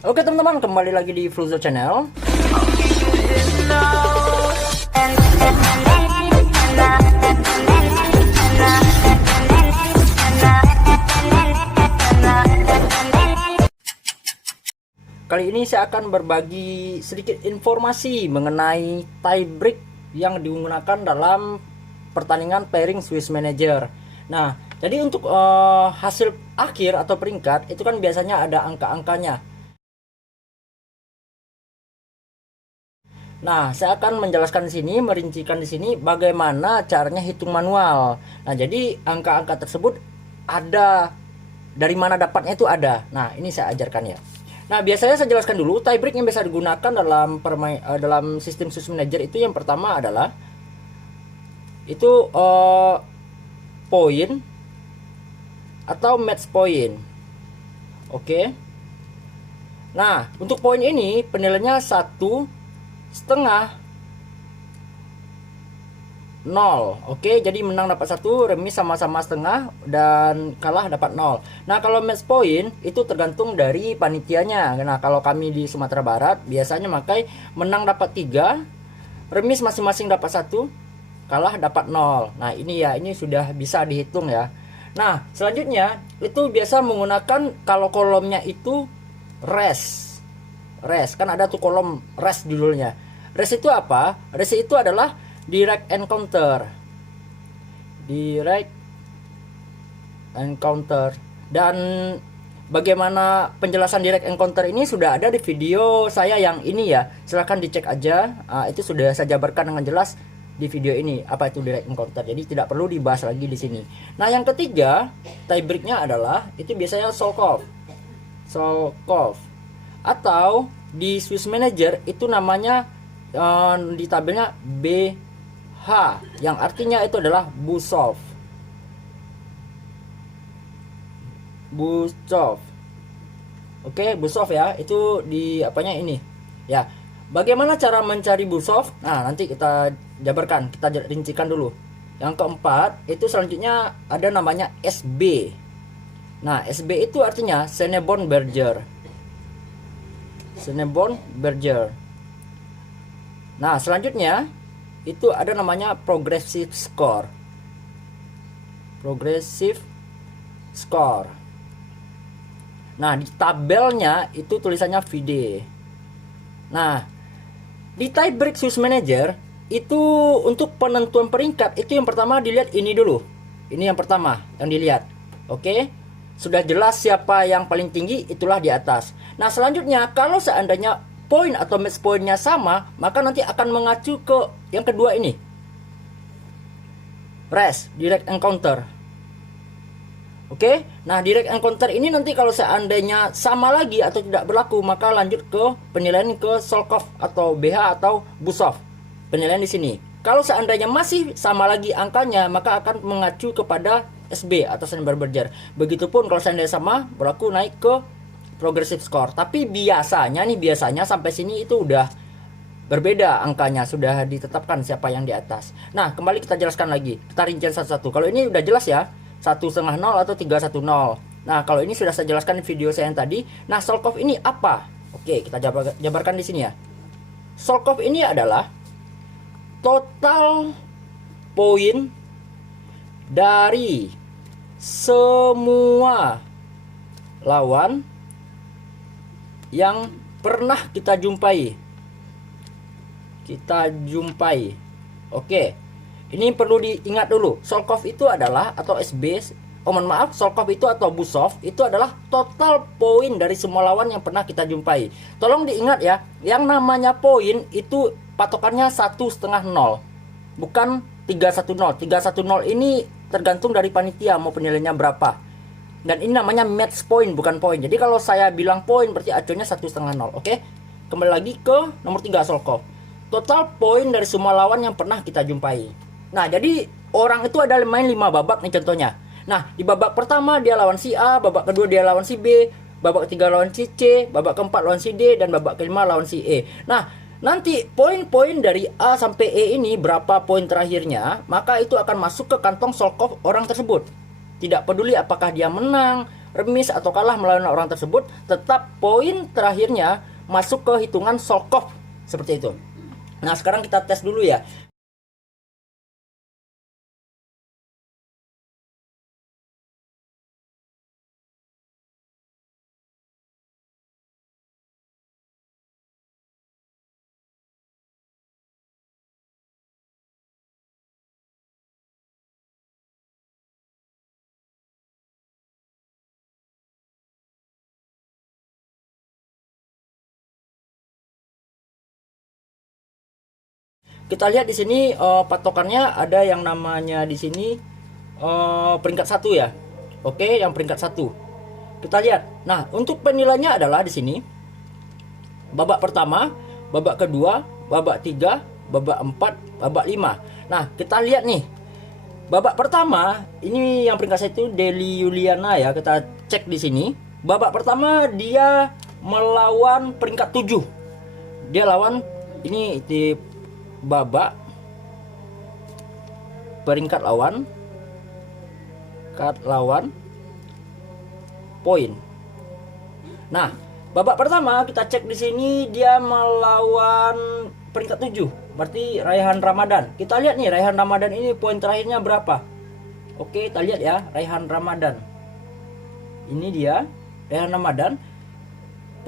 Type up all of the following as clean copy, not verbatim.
Oke teman-teman, kembali lagi di Fluzo Channel. Kali ini saya akan berbagi sedikit informasi mengenai tiebreak yang digunakan dalam pertandingan pairing Swiss Manager. Nah, jadi untuk hasil akhir atau peringkat itu kan biasanya ada angka-angkanya. Nah, saya akan menjelaskan di sini, merincikan di sini bagaimana caranya hitung manual. Nah, jadi angka-angka tersebut ada dari mana dapatnya itu ada. Nah, ini saya ajarkan ya. Nah, biasanya saya jelaskan dulu tiebreak yang biasa digunakan dalam sistem Swiss Manager itu yang pertama adalah itu poin atau match point. Oke. Nah, untuk poin ini penilaiannya 1,5 0. Oke, jadi menang dapat 1, remis sama-sama setengah, dan kalah dapat 0. Nah, kalau match point itu tergantung dari panitianya. Nah, kalau kami di Sumatera Barat biasanya pakai menang dapat 3, remis masing-masing dapat 1, kalah dapat 0. Nah, ini ya, ini sudah bisa dihitung ya. Nah, selanjutnya itu biasa menggunakan kalau kolomnya itu rest. Rest kan ada tuh kolom rest judulnya. Rest itu apa? Rest itu adalah direct encounter. Direct encounter. Dan bagaimana penjelasan direct encounter ini sudah ada di video saya yang ini ya. Silahkan dicek aja. Itu sudah saya jabarkan dengan jelas di video ini apa itu direct encounter. Jadi tidak perlu dibahas lagi di sini. Nah, yang ketiga, tiebreaknya adalah itu biasanya solve off. Atau di Swiss Manager itu namanya di tabelnya BH, yang artinya itu adalah Busov. Oke, Busov ya, itu di apanya ini. Ya. Bagaimana cara mencari Busov? Nah, nanti kita jabarkan, kita rincikan dulu. Yang keempat, itu selanjutnya ada namanya SB. Nah, SB itu artinya Senneborn Berger. Nah, selanjutnya itu ada namanya progressive score. Nah, di tabelnya itu tulisannya VD. Nah, di tiebreak Swiss Manager itu untuk penentuan peringkat itu yang pertama dilihat ini dulu. Ini yang pertama yang dilihat. Oke? Sudah jelas siapa yang paling tinggi, itulah di atas. Nah, selanjutnya kalau seandainya poin atau match poinnya sama, maka nanti akan mengacu ke yang kedua ini. Rest, direct encounter. Oke, nah direct encounter ini nanti kalau seandainya sama lagi atau tidak berlaku, maka lanjut ke penilaian ke Solkov atau BH atau Busov. Penilaian di sini. Kalau seandainya masih sama lagi angkanya, maka akan mengacu kepada SB atau Senneborn Berger. Begitupun kalau seandainya sama, berlaku naik ke progressive score. Tapi biasanya sampai sini itu udah berbeda angkanya, sudah ditetapkan siapa yang di atas. Nah, kembali kita jelaskan lagi, kita rincian satu-satu. Kalau ini udah jelas ya, 1,5 0 atau 3,10. Nah, kalau ini sudah saya jelaskan di video saya yang tadi. Nah, Solkov ini apa? Oke, kita jabarkan di sini ya. Solkov ini adalah total poin dari semua lawan yang pernah kita jumpai. Oke. Ini perlu diingat dulu. Solkov itu adalah atau SB, Solkov itu atau Busov itu adalah total poin dari semua lawan yang pernah kita jumpai. Tolong diingat ya, yang namanya poin itu patokannya 1,5 0. Bukan 310. 310 ini tergantung dari panitia mau penilaiannya berapa. Dan ini namanya match point, bukan poin. Jadi kalau saya bilang poin berarti acuannya 1,5 0. Oke. Kembali lagi ke nomor 3 Solkov. Total poin dari semua lawan yang pernah kita jumpai. Nah, jadi orang itu ada main 5 babak nih contohnya. Nah, di babak pertama dia lawan si A, babak kedua dia lawan si B, babak ketiga lawan si C, babak keempat lawan si D, dan babak kelima lawan si E. Nah, nanti poin-poin dari A sampai E ini berapa poin terakhirnya, maka itu akan masuk ke kantong Solkov orang tersebut. Tidak peduli apakah dia menang, remis atau kalah melawan orang tersebut, tetap poin terakhirnya masuk ke hitungan Solkov seperti itu. Nah, sekarang kita tes dulu ya. Kita lihat di sini patokannya ada yang namanya di sini peringkat 1 ya. Oke, yang peringkat 1. Kita lihat. Nah, untuk penilaiannya adalah di sini babak pertama, babak kedua, babak 3, babak 4, babak 5. Nah, kita lihat nih. Babak pertama, ini yang peringkat 1 Deli Yuliana ya. Kita cek di sini. Babak pertama dia melawan peringkat 7. Dia lawan ini di babak peringkat lawan poin. Nah, babak pertama kita cek di sini dia melawan peringkat 7, berarti Raihan Ramadan. Kita lihat nih Raihan Ramadan ini poin terakhirnya berapa. Oke, kita lihat ya Raihan Ramadan. Ini dia Raihan Ramadan.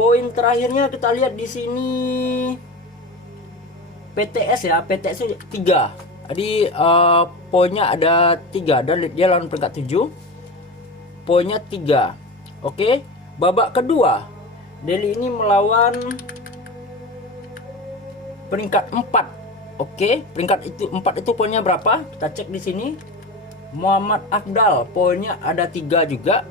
Poin terakhirnya kita lihat di sini PTS ya, PTS itu 3. Jadi poinnya ada 3 dan dia lawan peringkat 7. Poinnya 3. Oke, babak kedua Deli ini melawan peringkat 4. Oke, peringkat itu 4 itu poinnya berapa? Kita cek di sini. Muhammad Afdal poinnya ada 3 juga.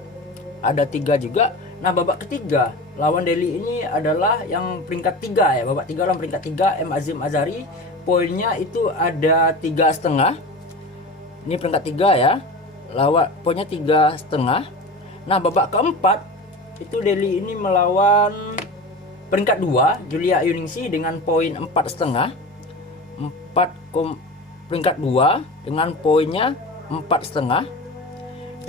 Ada 3 juga. Nah, babak ketiga lawan Deli ini adalah yang peringkat 3 ya. Babak 3 lawan peringkat 3 M Azim Azari, poinnya itu ada 3,5. Ini peringkat 3 ya. Lawan poinnya 3,5. Nah, babak keempat itu Deli ini melawan peringkat 2 Julia Yuningsi dengan poin 4,5. Peringkat 2 dengan poinnya 4,5.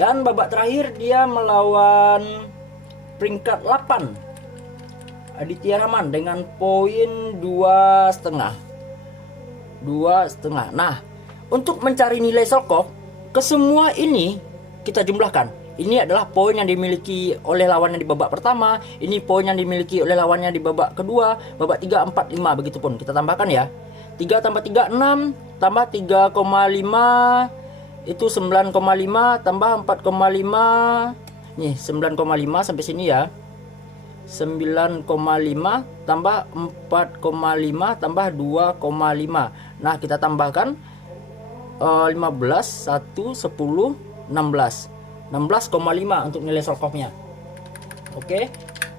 Dan babak terakhir dia melawan peringkat 8 Aditya Rahman dengan poin 2,5. Nah, untuk mencari nilai Solkov, kesemua ini kita jumlahkan. Ini adalah poin yang dimiliki oleh lawannya di babak pertama, ini poin yang dimiliki oleh lawannya di babak kedua, babak 3, 4, 5, begitupun. Kita tambahkan ya. 3 tambah 3 6, tambah 3,5 itu 9,5, tambah 4,5. Nih 9,5 sampai sini ya. 9,5 tambah 4,5 tambah 2,5. Nah, kita tambahkan 15, 1, 10, 16. 16,5 untuk nilai Solkovnya. Oke.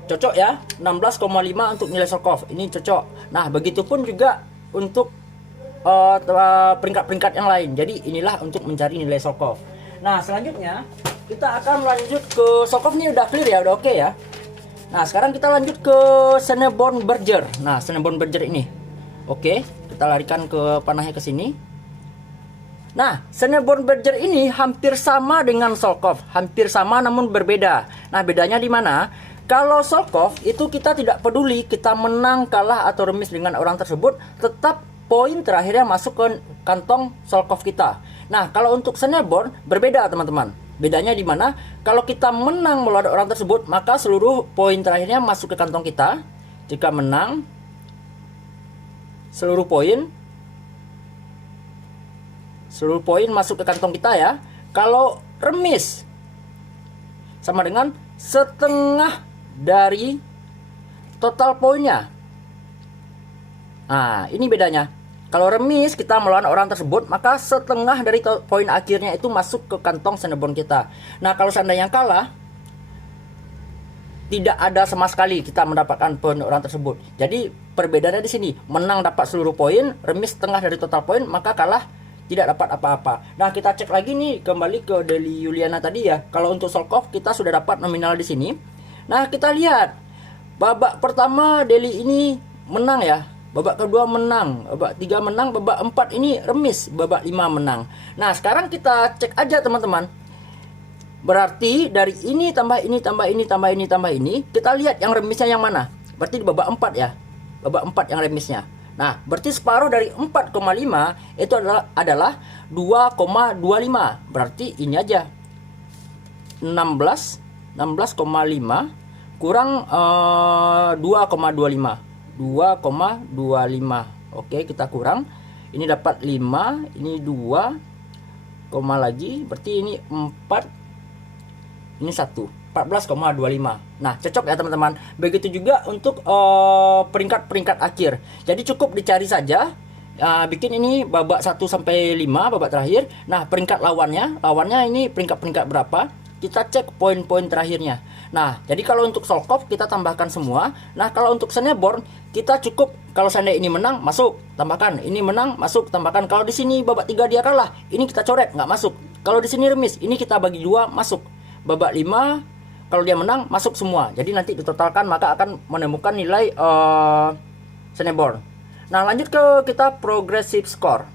Cocok ya. 16,5 untuk nilai Solkov. Ini cocok. Nah, begitupun juga untuk peringkat-peringkat yang lain. Jadi inilah untuk mencari nilai Solkov. Nah, selanjutnya kita akan lanjut ke Solkov. Ini udah clear ya, udah oke ya. Nah, sekarang kita lanjut ke Sonneborn Berger. Nah, Sonneborn Berger ini. Oke, kita larikan ke panahnya ke sini. Nah, Sonneborn Berger ini hampir sama dengan Solkov, hampir sama namun berbeda. Nah, bedanya di mana? Kalau Solkov itu kita tidak peduli kita menang, kalah atau remis dengan orang tersebut, tetap poin terakhirnya masuk ke kantong Solkov kita. Nah, kalau untuk Sonneborn berbeda, teman-teman. Bedanya di mana? Kalau kita menang melawan orang tersebut, maka seluruh poin terakhirnya masuk ke kantong kita. Jika menang, seluruh poin masuk ke kantong kita ya. Kalau remis, sama dengan setengah dari total poinnya. Nah, ini bedanya. Kalau remis kita melawan orang tersebut, maka setengah dari poin akhirnya itu masuk ke kantong Sonneborn kita. Nah, kalau seandainya kalah, tidak ada sama sekali kita mendapatkan poin orang tersebut. Jadi perbedaannya di sini, menang dapat seluruh poin, remis setengah dari total poin, maka kalah tidak dapat apa-apa. Nah, kita cek lagi nih, kembali ke Deli Yuliana tadi ya. Kalau untuk Solkov kita sudah dapat nominal di sini. Nah, kita lihat babak pertama Deli ini menang ya. Babak kedua menang, babak 3 menang, babak 4 ini remis, babak 5 menang. Nah, sekarang kita cek aja teman-teman. Berarti dari ini tambah ini tambah ini tambah ini tambah ini, kita lihat yang remisnya yang mana. Berarti di babak 4 ya. Babak 4 yang remisnya. Nah, berarti separuh dari 4,5 itu adalah 2,25. Berarti ini aja. 16,5 kurang 2,25. 2,25. Oke, kita kurang. Ini dapat 5, ini 2, koma lagi, berarti ini 4, ini 1, 14,25. Nah, cocok ya teman-teman. Begitu juga untuk peringkat-peringkat akhir. Jadi cukup dicari saja. Bikin ini babak 1 sampai 5, babak terakhir. Nah, peringkat lawannya ini peringkat-peringkat berapa? Kita cek poin-poin terakhirnya. Nah, jadi kalau untuk Solkov kita tambahkan semua. Nah, kalau untuk Snowboard kita cukup, kalau seandainya ini menang masuk, tambahkan. Ini menang masuk, tambahkan. Kalau di sini babak 3 dia kalah, ini kita coret, nggak masuk. Kalau di sini remis, ini kita bagi 2, masuk. Babak 5 kalau dia menang masuk semua. Jadi nanti ditotalkan maka akan menemukan nilai Snowboard. Nah, lanjut ke kita progressive score.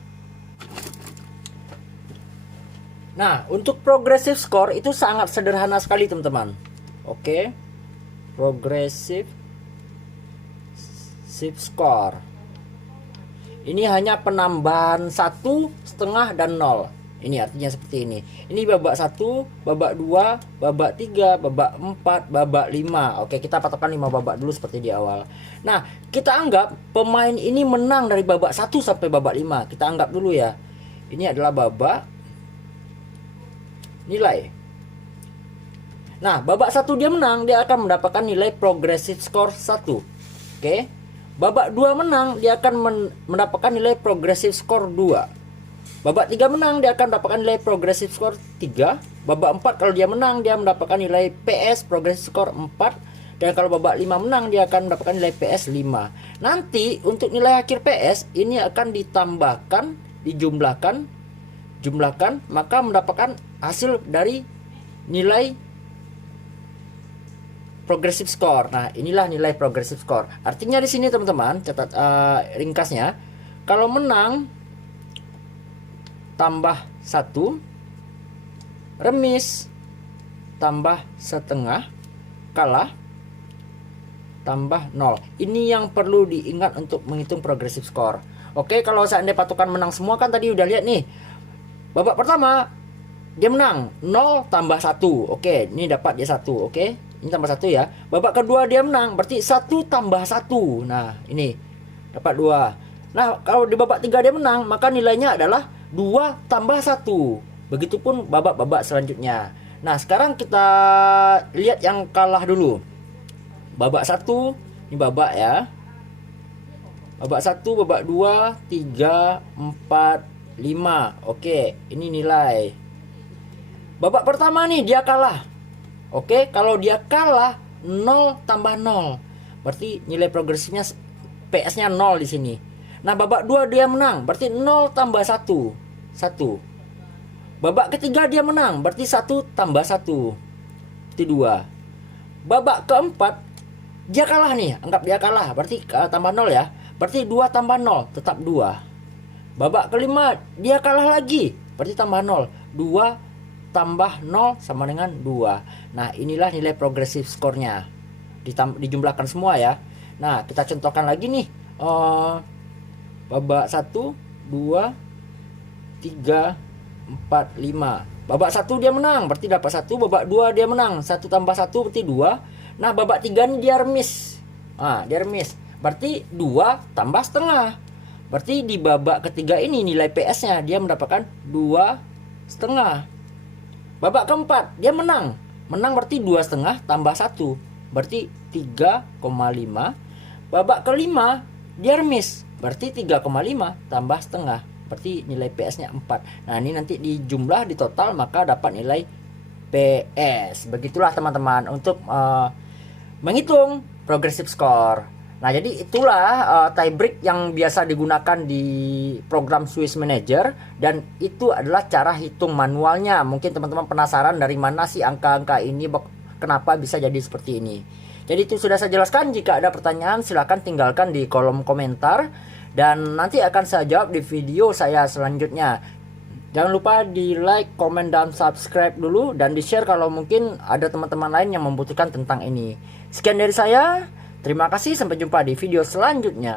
Nah, untuk progressive score itu sangat sederhana sekali teman-teman. Oke, progressive score. Ini hanya penambahan 1,5 dan 0. Ini artinya seperti ini. Ini babak 1, babak 2, babak 3, babak 4, babak 5. Oke, kita patokan 5 babak dulu seperti di awal. Nah, kita anggap pemain ini menang dari babak 1 sampai babak 5. Kita anggap dulu ya. Ini adalah babak nilai. Nah, babak 1 dia menang, dia akan mendapatkan nilai progressive score 1. Oke. Babak 2 menang, dia akan mendapatkan nilai progressive score 2. Babak 3 menang, dia akan mendapatkan nilai progressive score 3. Babak 4 kalau dia menang, dia mendapatkan nilai PS progressive score 4. Dan kalau babak 5 menang, dia akan mendapatkan nilai PS 5. Nanti untuk nilai akhir PS ini akan ditambahkan, dijumlahkan, maka mendapatkan hasil dari nilai progressive score. Nah, inilah nilai progressive score. Artinya di sini teman-teman, catat ringkasnya, kalau menang tambah 1, remis tambah setengah, kalah tambah 0. Ini yang perlu diingat untuk menghitung progressive score. Oke, kalau seandainya patokan menang semua kan tadi udah lihat nih. Babak pertama dia menang 0 tambah 1. Oke, ini dapat dia 1. Oke, ini tambah 1 ya. Babak kedua dia menang, berarti 1 tambah 1. Nah, ini dapat 2. Nah, kalau di babak 3 dia menang, maka nilainya adalah 2 tambah 1. Begitupun babak-babak selanjutnya. Nah, sekarang kita lihat yang kalah dulu. Babak 1, ini babak ya. Babak 1, babak 2, 3, 4, 5. Oke, ini nilai. Babak pertama nih dia kalah. Oke, kalau dia kalah 0 tambah 0. Berarti nilai progresifnya PS-nya 0 di sini. Nah, babak 2 dia menang, berarti 0 tambah 1. 1. Babak ketiga dia menang, berarti 1 tambah 1. Berarti 2. Babak keempat dia kalah nih, anggap dia kalah, berarti tambah 0 ya. Berarti 2 tambah 0 tetap 2. Babak kelima dia kalah lagi, berarti tambah 0. 2 tambah 0 sama dengan 2. Nah, inilah nilai progressive score-nya. Dijumlahkan semua ya. Nah, kita contohkan lagi nih. Babak 1, 2, 3, 4, 5. Babak 1 dia menang, berarti dapat 1. Babak 2 dia menang, 1 tambah 1 berarti 2. Nah, babak 3 ini dia remis. Dia remis. Berarti 2 tambah setengah. Berarti di babak ketiga ini nilai PS-nya dia mendapatkan 2,5. Babak keempat dia menang. Menang berarti 2,5 tambah 1. Berarti 3,5. Babak kelima dia remis. Berarti 3,5 tambah setengah. Berarti nilai PS-nya 4. Nah, ini nanti dijumlah, ditotal, maka dapat nilai PS. Begitulah teman-teman untuk menghitung progressive score. Nah, jadi itulah tiebreak yang biasa digunakan di program Swiss Manager, dan itu adalah cara hitung manualnya. Mungkin teman-teman penasaran dari mana sih angka-angka ini, kenapa bisa jadi seperti ini. Jadi itu sudah saya jelaskan. Jika ada pertanyaan silahkan tinggalkan di kolom komentar dan nanti akan saya jawab di video saya selanjutnya. Jangan lupa di like, komen, dan subscribe dulu, dan di share kalau mungkin ada teman-teman lain yang membutuhkan tentang ini. Sekian dari saya, terima kasih, sampai jumpa di video selanjutnya.